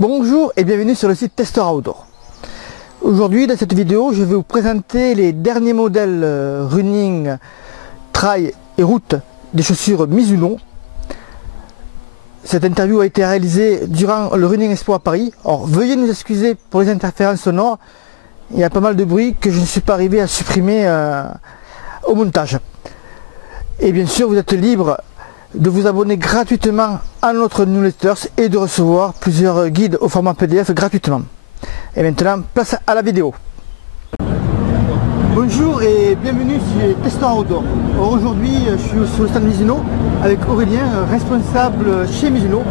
Bonjour et bienvenue sur le site Tester Outdoor. Aujourd'hui dans cette vidéo je vais vous présenter les derniers modèles running, trail et route des chaussures Mizuno. Cette interview a été réalisée durant le Running Expo à Paris. Alors veuillez nous excuser pour les interférences sonores, il y a pas mal de bruit que je ne suis pas arrivé à supprimer au montage. Et bien sûr vous êtes libre de vous abonner gratuitement à notre newsletter et de recevoir plusieurs guides au format PDF gratuitement. Et maintenant, place à la vidéo. Bonjour et bienvenue sur Tester Outdoor. Aujourd'hui, je suis sur le stand Mizuno avec Aurélien, responsable chez Mizuno,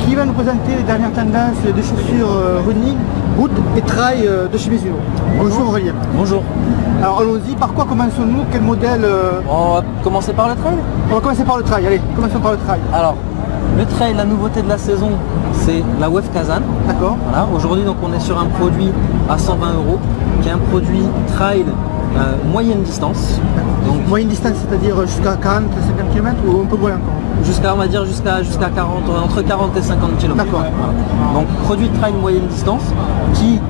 qui va nous présenter les dernières tendances de chaussures running, route et trail de chez Mizuno. Bonjour Aurélien. Bonjour. Alors allons-y, par quoi commençons-nous? Quel modèle On va commencer par le trail. On va commencer par le trail, allez, commençons par le trail. Alors, le trail, la nouveauté de la saison, c'est la Wave Kazan. D'accord. Voilà, aujourd'hui, donc, on est sur un produit à 120 €, qui est un produit trail moyenne distance. Donc moyenne distance, c'est-à-dire jusqu'à 40-50 km ou un peu moins encore? Jusqu'à, on va dire, jusqu'à 40, entre 40 et 50 km. D'accord. Voilà. Donc, produit trail moyenne distance qui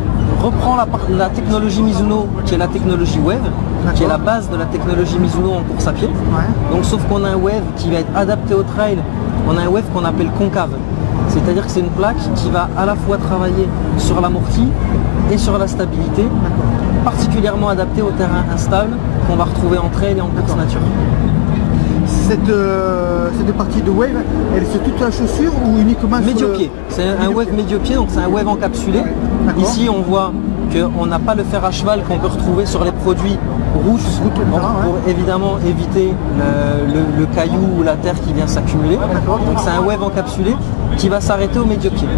reprend la technologie Mizuno, qui est la technologie Wave, qui est la base de la technologie Mizuno en course à pied. Ouais. Donc, sauf qu'on a un Wave qui va être adapté au trail. On a un Wave qu'on appelle concave. C'est-à-dire que c'est une plaque qui va à la fois travailler sur l'amorti et sur la stabilité, particulièrement adaptée au terrain instable qu'on va retrouver en trail et en course nature. Cette partie de Wave, elle est sur toute la chaussure ou uniquement sur médio-pied. C'est un Wave médio-pied, donc c'est un Wave encapsulé. Ici on voit qu'on n'a pas le fer à cheval qu'on peut retrouver sur les produits rouges, pour évidemment éviter le caillou ou la terre qui vient s'accumuler. Donc c'est un Wave encapsulé qui va s'arrêter au médio-pied.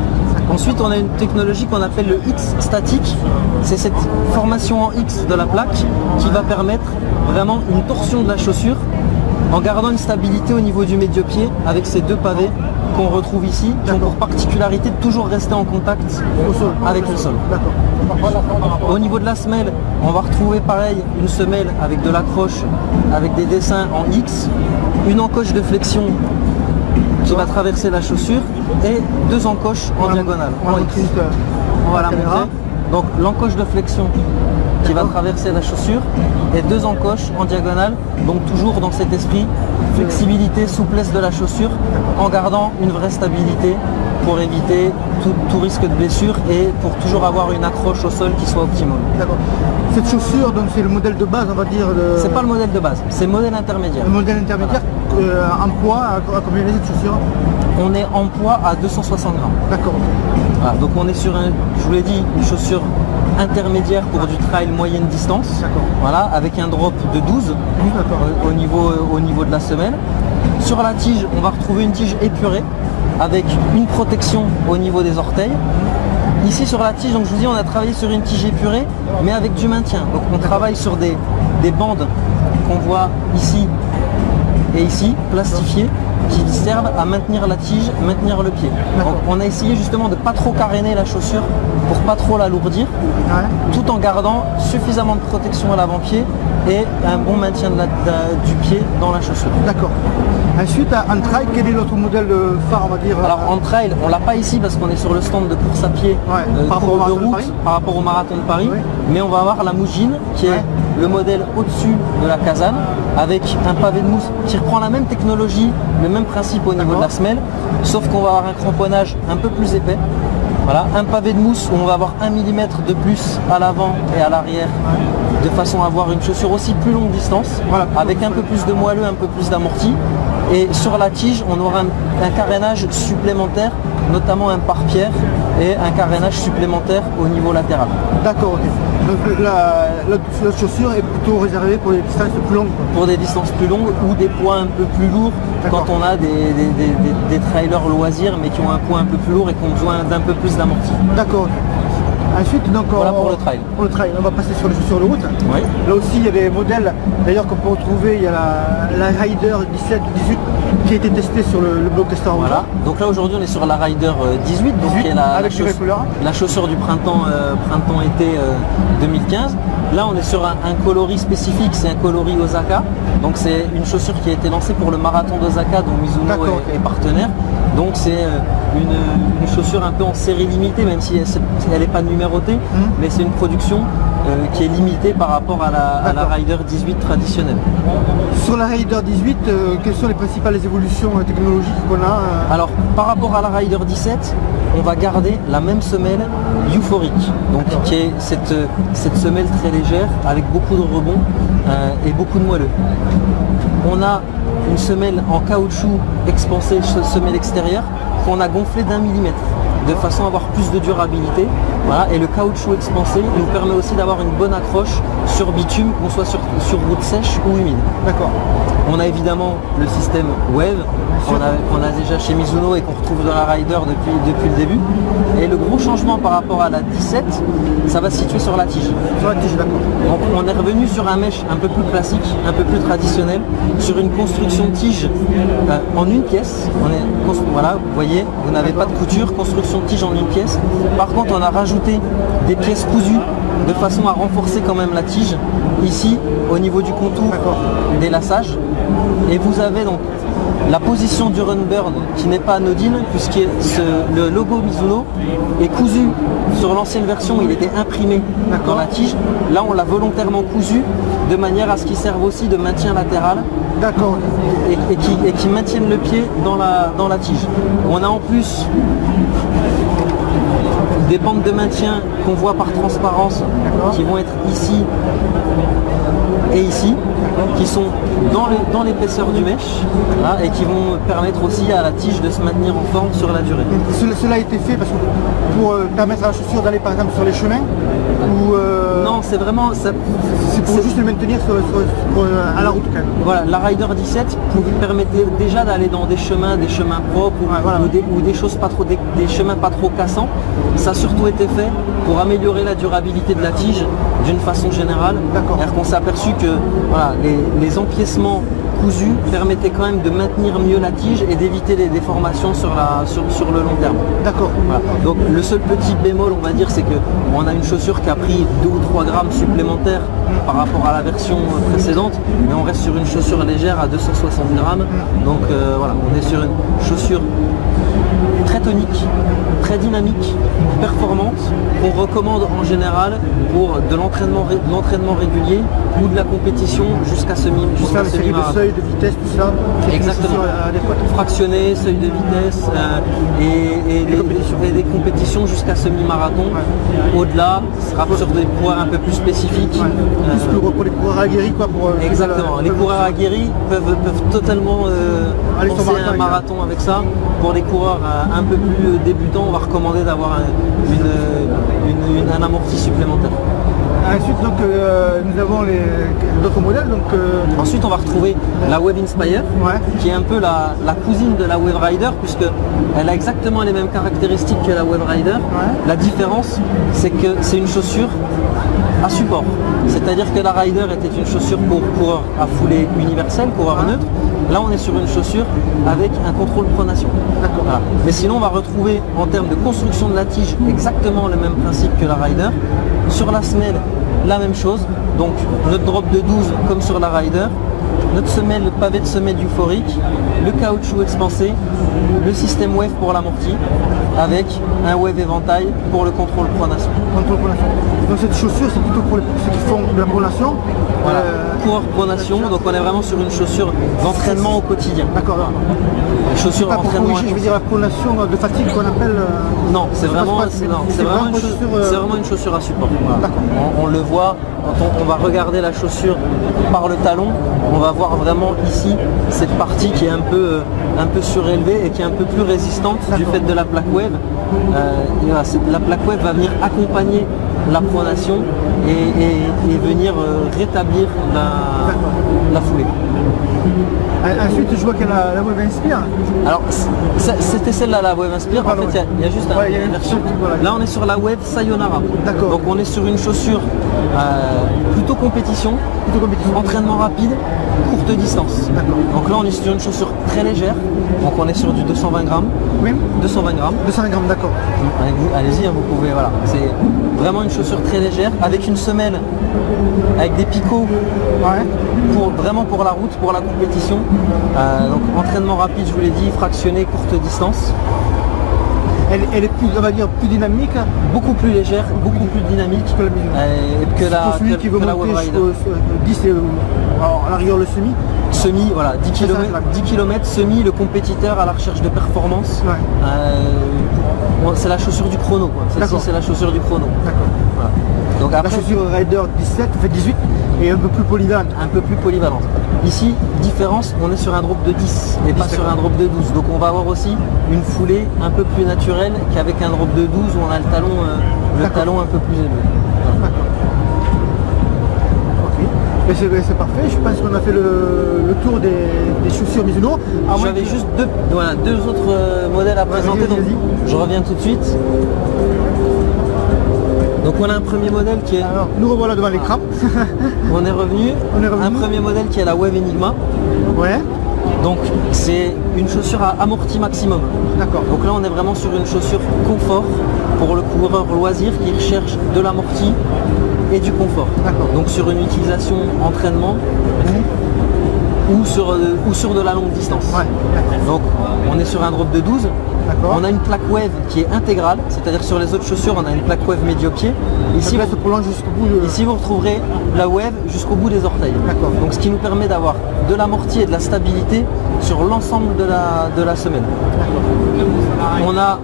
Ensuite on a une technologie qu'on appelle le X statique. C'est cette formation en X de la plaque qui va permettre vraiment une torsion de la chaussure en gardant une stabilité au niveau du médio-pied avec ces deux pavés qu'on retrouve ici, qui ont pour particularité de toujours rester en contact avec le sol. Au niveau de la semelle, on va retrouver pareil une semelle avec de l'accroche, avec des dessins en X, une encoche de flexion qui va traverser la chaussure et deux encoches en diagonale. On va la montrer. Donc l'encoche de flexion qui va traverser la chaussure et deux encoches en diagonale, donc toujours dans cet esprit flexibilité, souplesse de la chaussure en gardant une vraie stabilité pour éviter tout risque de blessure et pour toujours avoir une accroche au sol qui soit optimale. D'accord. Cette chaussure, donc c'est le modèle de base, on va dire. C'est pas le modèle de base, c'est le modèle intermédiaire. Le modèle intermédiaire, en poids, à combien est cette chaussure? On est en poids à 260 grammes. D'accord. Voilà, donc on est sur je vous l'ai dit, une chaussure intermédiaire pour du trail moyenne distance, voilà, avec un drop de 12 au niveau de la semelle. Sur la tige, on va retrouver une tige épurée avec une protection au niveau des orteils. Ici sur la tige, donc je vous dis, on a travaillé sur une tige épurée mais avec du maintien. Donc on travaille sur des bandes qu'on voit ici et ici, plastifiées, qui servent à maintenir la tige, maintenir le pied. Donc on a essayé justement de ne pas trop caréner la chaussure pour pas trop l'alourdir, tout en gardant suffisamment de protection à l'avant-pied et un bon maintien du pied dans la chaussure. D'accord. Ensuite, en trail, quel est l'autre modèle phare, on va dire? Alors en trail, on l'a pas ici parce qu'on est sur le stand de course à pied par rapport au marathon de Paris, mais on va avoir la Moujine qui est le modèle au-dessus de la Kazan avec un pavé de mousse qui reprend la même technologie, le même principe au niveau de la semelle, sauf qu'on va avoir un cramponnage un peu plus épais. Voilà, un pavé de mousse où on va avoir 1 mm de plus à l'avant et à l'arrière, de façon à avoir une chaussure aussi plus longue distance, avec un peu plus de moelleux, un peu plus d'amorti. Et sur la tige, on aura un carénage supplémentaire, notamment un pare-pierre et un carénage supplémentaire au niveau latéral. D'accord, ok. Donc la chaussure est plutôt réservée pour des distances plus longues. Pour des distances plus longues ou des poids un peu plus lourds quand on a des trailers loisirs mais qui ont un poids un peu plus lourd et qui ont besoin d'un peu plus d'amorti. D'accord, ok. Ensuite, donc, voilà pour le trail. Pour le trail, on va passer sur les chaussures de route. Oui. Là aussi, il y a des modèles, d'ailleurs, qu'on peut retrouver. Il y a la Rider 17, 18 qui a été testée sur le blog Tester Outdoor. Voilà. Donc là, aujourd'hui, on est sur la Rider 18, donc qui est la chaussure du printemps-été 2015. Là, on est sur un coloris spécifique, c'est un coloris Osaka. Donc c'est une chaussure qui a été lancée pour le marathon d'Osaka dont Mizuno est partenaire. Donc c'est une chaussure un peu en série limitée, même si elle n'est pas numérotée, mais c'est une production qui est limitée par rapport à la Rider 18 traditionnelle. Sur la Rider 18, quelles sont les principales évolutions technologiques qu'on a Alors, par rapport à la Rider 17, on va garder la même semelle euphorique, donc qui est cette semelle très légère avec beaucoup de rebonds et beaucoup de moelleux. On a une semelle en caoutchouc expansé, semelle extérieure, qu'on a gonflée d'1 millimètre, de façon à avoir plus de durabilité. Voilà, et le caoutchouc expansé nous permet aussi d'avoir une bonne accroche sur bitume, qu'on soit sur route sèche ou humide. D'accord. On a évidemment le système Wave, qu'on a déjà chez Mizuno et qu'on retrouve dans la Rider depuis le début. Et le gros changement par rapport à la 17, ça va se situer sur la tige. Sur la tige, d'accord. Donc on est revenu sur un mesh un peu plus classique, un peu plus traditionnel, sur une construction de tige en une pièce. Voilà, vous voyez, vous n'avez pas de couture, construction de tige en une pièce. Par contre, on a rajouté des pièces cousues de façon à renforcer quand même la tige, ici, au niveau du contour des lassages. Et vous avez donc la position du Runburn qui n'est pas anodine, puisque le logo Mizuno est cousu sur l'ancienne version, il était imprimé dans la tige. Là, on l'a volontairement cousu de manière à ce qu'il serve aussi de maintien latéral. D'accord. Et qui maintienne le pied dans la tige. On a en plus des bandes de maintien qu'on voit par transparence, qui vont être ici et ici, qui sont dans l'épaisseur du mesh, là, et qui vont permettre aussi à la tige de se maintenir en forme sur la durée. Cela a été fait parce que pour permettre à la chaussure d'aller par exemple sur les chemins ou Non, c'est vraiment... C'est pour juste le maintenir à la route quand même. Voilà, la Rider 17 permettait déjà d'aller dans des chemins propres ou des choses pas trop, des chemins pas trop cassants. Ça a surtout été fait pour améliorer la durabilité de la tige d'une façon générale. C'est-à-dire qu'on s'est aperçu que voilà, les empiècements cousus permettaient quand même de maintenir mieux la tige et d'éviter les déformations sur le long terme. D'accord. Voilà. Donc le seul petit bémol, on va dire, c'est qu'on a une chaussure qui a pris 2 ou 3 grammes supplémentaires par rapport à la version précédente, mais on reste sur une chaussure légère à 260 grammes. Donc voilà, on est sur une chaussure très tonique, très dynamique, performante, qu'on recommande en général pour de l'entraînement régulier ou de la compétition jusqu'à semi-marathon. Seuil de vitesse, tout ça. Exactement. Fractionné, seuil de vitesse et des compétitions jusqu'à semi-marathon. Au-delà, ce sera sur des coureurs un peu plus spécifiques. Pour les coureurs aguerris, quoi. Exactement. Les coureurs aguerris peuvent totalement penser à un marathon avec ça. Pour les coureurs un peu plus débutants, on va recommander d'avoir un amorti supplémentaire. Ensuite, donc, nous avons d'autres modèles. Ensuite, on va retrouver la Wave Inspire, qui est un peu la cousine de la Wave Rider, puisqu'elle a exactement les mêmes caractéristiques que la Wave Rider. La différence, c'est que c'est une chaussure à support. C'est-à-dire que la Rider était une chaussure pour coureur à foulée universelle, coureur neutre. Là, on est sur une chaussure avec un contrôle pronation. Voilà. Mais sinon, on va retrouver en termes de construction de la tige exactement le même principe que la Rider. Sur la semelle, la même chose. Donc notre drop de 12 comme sur la Rider. Notre semelle, le pavé de semelle euphorique, le caoutchouc expansé, le système Wave pour l'amorti, avec un Wave éventail pour le contrôle pronation. Donc cette chaussure, c'est plutôt pour ceux qui font de la pronation. Voilà, coureur pronation, donc on est vraiment sur une chaussure d'entraînement au quotidien. D'accord. Chaussure d'entraînement. Je veux dire la pronation de fatigue qu'on appelle. Non, c'est vraiment une chaussure à support. Voilà. On le voit, quand on va regarder la chaussure par le talon, on va voir vraiment ici cette partie qui est un peu surélevée et qui est un peu plus résistante du fait de la plaque Wave. La plaque Wave va venir accompagner la pronation et venir rétablir la foulée. Ensuite, je vois qu'il y a la Wave Inspire. Alors, c'était celle-là, la Wave Inspire. En fait, il y a juste une version. Là, on est sur la Wave Sayonara. D'accord. Donc, on est sur une chaussure plutôt compétition, entraînement rapide, courte distance. Donc là, on est sur une chaussure très légère. Donc, on est sur du 220 grammes. Oui. 220 grammes. 220 grammes, d'accord. Allez-y, vous pouvez, voilà. C'est vraiment une chaussure très légère, avec une semelle, avec des picots, vraiment pour la route, pour la compétition. Donc entraînement rapide, je vous l'ai dit, fractionné, courte distance. Elle est plus, on va dire, plus dynamique. Beaucoup plus légère, beaucoup plus dynamique Que la Mizuno. que Pour celui qui veut monter Waverider. 10 et alors, à l'arrière le semi. Semi, voilà, 10 C'est ça, km, 10 km, semi, le compétiteur à la recherche de performance. Ouais. Bon, c'est la chaussure du chrono, quoi. Celle-ci, D'accord. c'est la chaussure du chrono. D'accord. Voilà. Donc La après, chaussure Rider 17 fait 18 et un peu plus polyvalente. un peu plus polyvalente. Ici, différence, on est sur un drop de 10 et pas 10, sur un drop de 12. Donc on va avoir aussi une foulée un peu plus naturelle qu'avec un drop de 12 où on a le talon un peu plus élevé. Ok. Et c'est parfait, je pense qu'on a fait le tour des chaussures Mizuno. À moins J'avais que- juste deux autres modèles à présenter, vas-y, donc vas-y. je reviens tout de suite. Donc on a un premier modèle qui est... Alors, nous revoilà devant l'écran. On est revenu. On est revenu. Un premier modèle qui est la Wave Enigma. Ouais, Donc c'est une chaussure à amorti maximum. d'accord. Donc là on est vraiment sur une chaussure confort pour le coureur loisir qui recherche de l'amorti et du confort. D'accord. Donc sur une utilisation entraînement ou sur de la longue distance. Ouais, d'accord. Donc on est sur un drop de 12. D'accord. On a une plaque wave qui est intégrale, c'est-à-dire sur les autres chaussures on a une plaque wave médio-pied. Ici, se prolonge jusqu'au bout. Ici vous retrouverez la wave jusqu'au bout des orteils. D'accord. Donc ce qui nous permet d'avoir de l'amorti et de la stabilité sur l'ensemble de la semelle. On a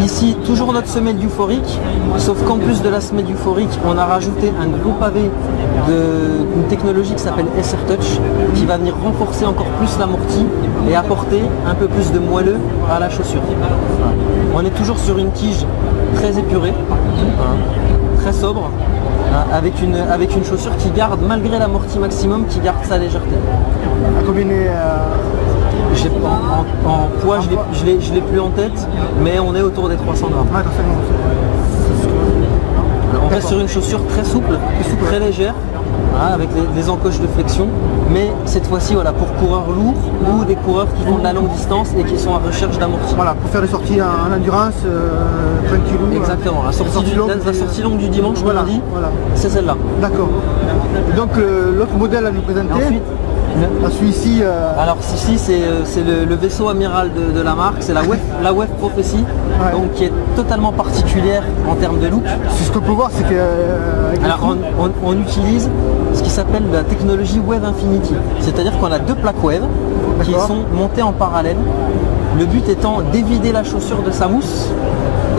ici toujours notre semelle euphorique, sauf qu'en plus de la semelle euphorique, on a rajouté un gros pavé d'une technologie qui s'appelle SR Touch, qui va venir renforcer encore plus l'amorti et apporter un peu plus de moelleux à la chaussure. Voilà. On est toujours sur une tige très épurée, voilà, très sobre, avec une chaussure qui garde, malgré l'amorti maximum, qui garde sa légèreté. À combiner En poids, je l'ai plus en tête, mais on est autour des 300 grammes. ouais, On reste sur une chaussure très souple, très légère, voilà, avec les encoches de flexion, mais cette fois-ci voilà, pour coureurs lourds ou des coureurs qui font de la longue distance et qui sont en recherche d'amorti. voilà, pour faire des sorties en endurance, tranquillou. Exactement, la sortie longue du dimanche, Voilà, comme on dit, voilà. c'est celle-là. D'accord. Donc l'autre modèle à nous présenter, Et ensuite, celui-ci, alors ici c'est le vaisseau amiral de la marque, c'est la Wave Prophecy, Ouais. donc qui est totalement particulière en termes de look. ce qu'on peut voir, c'est que Alors on utilise ce qui s'appelle la technologie Wave Infinity, c'est-à-dire qu'on a deux plaques Wave qui D'accord. sont montées en parallèle. Le but étant d'évider la chaussure de sa mousse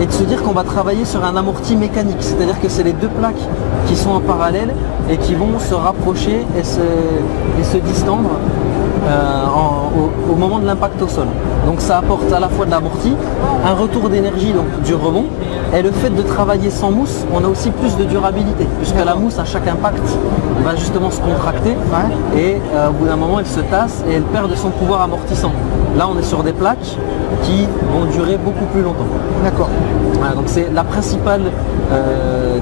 et de se dire qu'on va travailler sur un amorti mécanique, c'est-à-dire que c'est les deux plaques qui sont en parallèle et qui vont se rapprocher et se distendre au moment de l'impact au sol. Donc ça apporte à la fois de l'amorti, un retour d'énergie, donc du rebond, et le fait de travailler sans mousse, on a aussi plus de durabilité, puisque la mousse à chaque impact va justement se contracter et au bout d'un moment elle se tasse et elle perd de son pouvoir amortissant. Là on est sur des plaques qui vont durer beaucoup plus longtemps. D'accord. Voilà, donc c'est la principale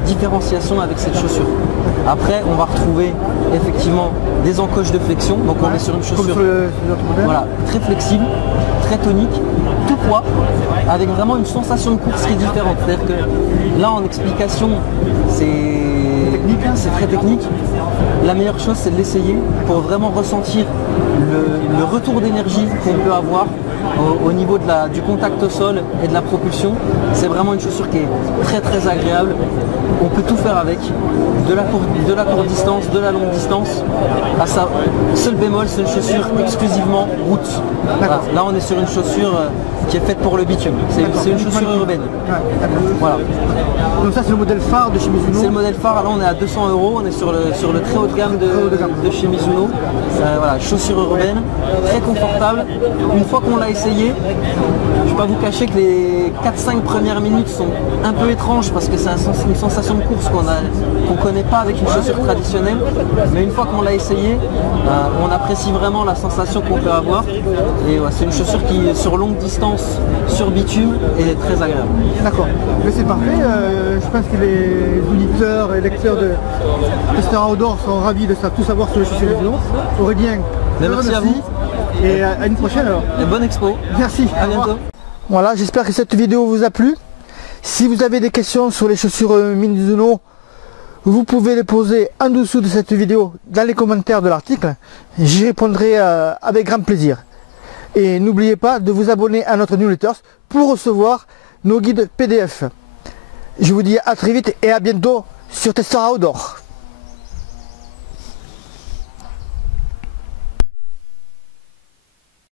différenciation avec cette chaussure. Après on va retrouver effectivement des encoches de flexion, donc on est sur une Comme chaussure sur l'autre modèle. voilà, très flexible, très tonique, tout poids, avec vraiment une sensation de course qui est différente. C'est-à-dire que là en explication c'est très technique. La meilleure chose c'est de l'essayer pour vraiment ressentir le retour d'énergie qu'on peut avoir au niveau du contact au sol et de la propulsion. C'est vraiment une chaussure qui est très très agréable. On peut tout faire avec, de la courte distance, de la longue distance. À ça, seul bémol, c'est une chaussure exclusivement route. Voilà. Là on est sur une chaussure qui est faite pour le bitume. C'est une chaussure urbaine. Ouais, d'accord. Voilà. Donc ça c'est le modèle phare de chez Mizuno. C'est le modèle phare, là on est à 200 €, on est sur le très haut de gamme de chez Mizuno. Voilà, chaussure urbaine, très confortable. Une fois qu'on l'a essayé, je ne vais pas vous cacher que les 4-5 premières minutes sont un peu étranges parce que c'est une sensation de course qu'on ne connaît pas avec une chaussure traditionnelle. Mais une fois qu'on l'a essayé, on apprécie vraiment la sensation qu'on peut avoir. Et ouais, c'est une chaussure qui, sur longue distance, sur bitume, est très agréable. D'accord. Mais c'est parfait. Je pense que les auditeurs et lecteurs de Testeurs Outdoor sont ravis de tout savoir sur les chaussures Mizuno. Aurélien, Merci à vous. Et à une prochaine alors. Et bonne expo. Merci. À bientôt. Voilà, j'espère que cette vidéo vous a plu. Si vous avez des questions sur les chaussures Mizuno, vous pouvez les poser en dessous de cette vidéo dans les commentaires de l'article. J'y répondrai avec grand plaisir. Et n'oubliez pas de vous abonner à notre newsletter pour recevoir nos guides PDF. Je vous dis à très vite et à bientôt sur Testera Outdoor.